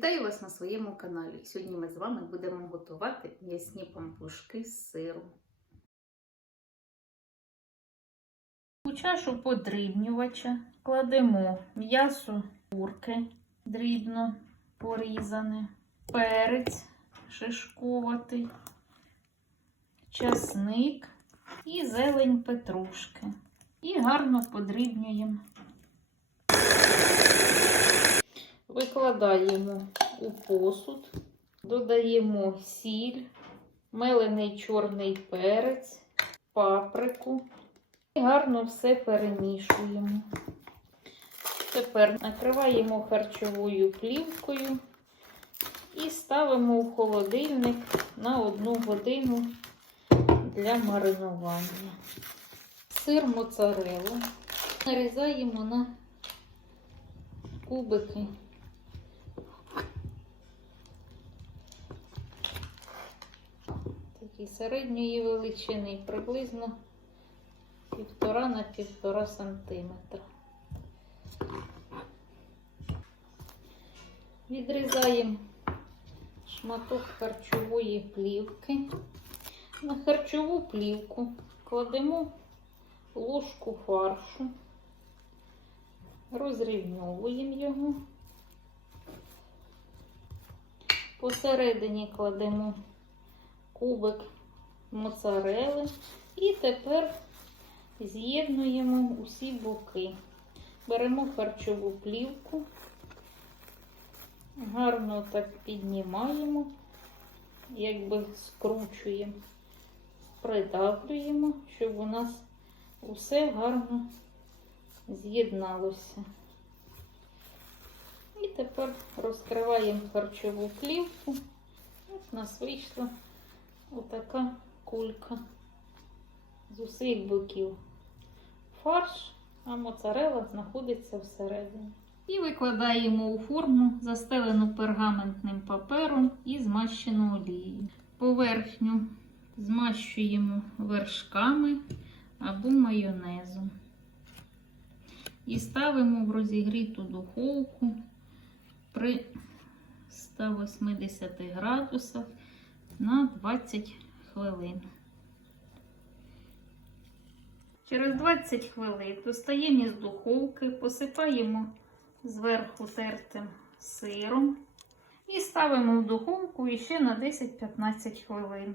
Вітаю вас на своєму каналі. Сьогодні ми з вами будемо готувати м'ясні пампушки з сиром. У чашу подрібнювача кладемо м'ясо курки дрібно порізане, перець шишковатий, часник і зелень петрушки. І гарно подрібнюємо. Викладаємо у посуд, додаємо сіль, мелений чорний перець, паприку і гарно все перемішуємо. Тепер накриваємо харчовою плівкою і ставимо у холодильник на одну годину для маринування. Сир моцарелу нарізаємо на кубики. Такі середньої величини, приблизно півтора на півтора сантиметра. Відрізаємо шматок харчової плівки. На харчову плівку кладемо ложку фаршу, розрівньовуємо його. Посередині кладемо кубик моцарели і тепер з'єднуємо усі боки. Беремо харчову плівку, гарно так піднімаємо, якби скручуємо, придавлюємо, щоб у нас усе гарно з'єдналося. І тепер розкриваємо харчову плівку. У нас вийшла отака кулька з усіх боків. Фарш, а моцарела знаходиться всередині. І викладаємо у форму, застелену пергаментним папером і змащену олією. Поверхню змащуємо вершками або майонезом. І ставимо в розігріту духовку при 180 градусах на 20 хвилин. Через 20 хвилин достаємо із духовки, посипаємо зверху тертим сиром і ставимо в духовку ще на 10-15 хвилин.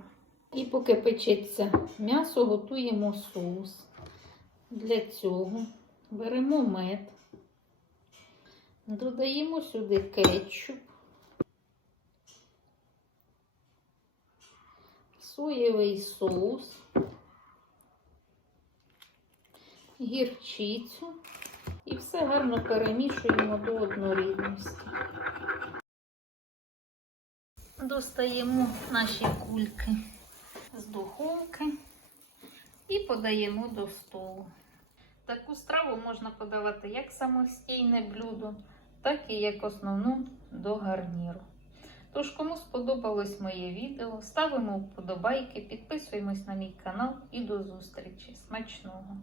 І поки печеться м'ясо, готуємо соус. Для цього беремо мед, додаємо сюди кетчуп, соєвий соус, гірчицю і все гарно перемішуємо до однорідності. Достаємо наші кульки з духовки і подаємо до столу. Таку страву можна подавати як самостійне блюдо, так і як основну до гарніру. Тож, кому сподобалось моє відео, ставимо вподобайки, підписуємось на мій канал і до зустрічі. Смачного!